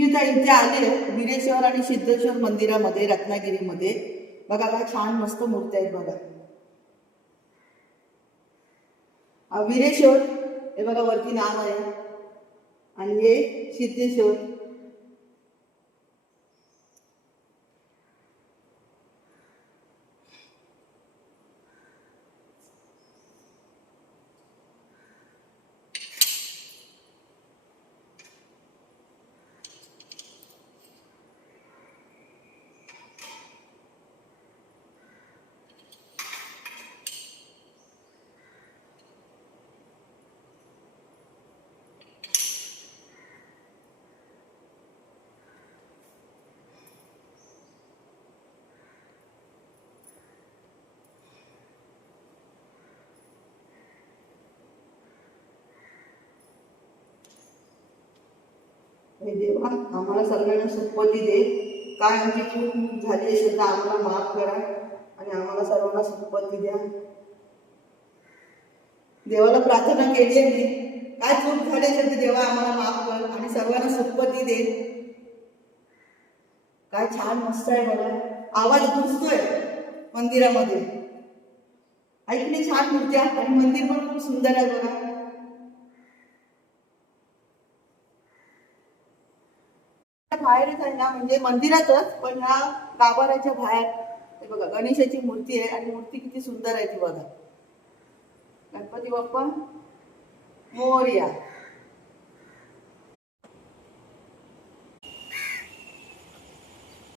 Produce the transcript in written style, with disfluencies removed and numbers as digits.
मी आता इथे आले वीरेश्वर आणि सिद्धेश्वर मंदिरामध्ये रत्नागिरीमध्ये. बघा काय छान मस्त मूर्त्या आहेत बघा. वीरेश्वर हे बघा वरती नाव आहे आणि हे सिद्धेश्वर. हे देवा आम्हाला सगळ्यांना सुखपती दे. काय आमची चूक झाली असेल तर आम्हाला माफ करा आणि आम्हाला सर्वांना सुखपती द्या. देवाला प्रार्थना केली आहे मी, काय चूक झाली असेल तर देवा आम्हाला माफ कर आणि सर्वांना सुखपती दे. काय छान मस्त आहे बघा. आवाज घुसतोय मंदिरामध्ये. ऐकली छान मूर्त्या आणि मंदिर पण खूप सुंदर आहे बघा. बाहेरच आहे ना, म्हणजे मंदिरातच पण ह्या गाभाऱ्याच्या बाहेर हे बघा गणेशाची मूर्ती आहे आणि मूर्ती किती सुंदर आहे ती बघा. गणपती बाप्पा मोरया.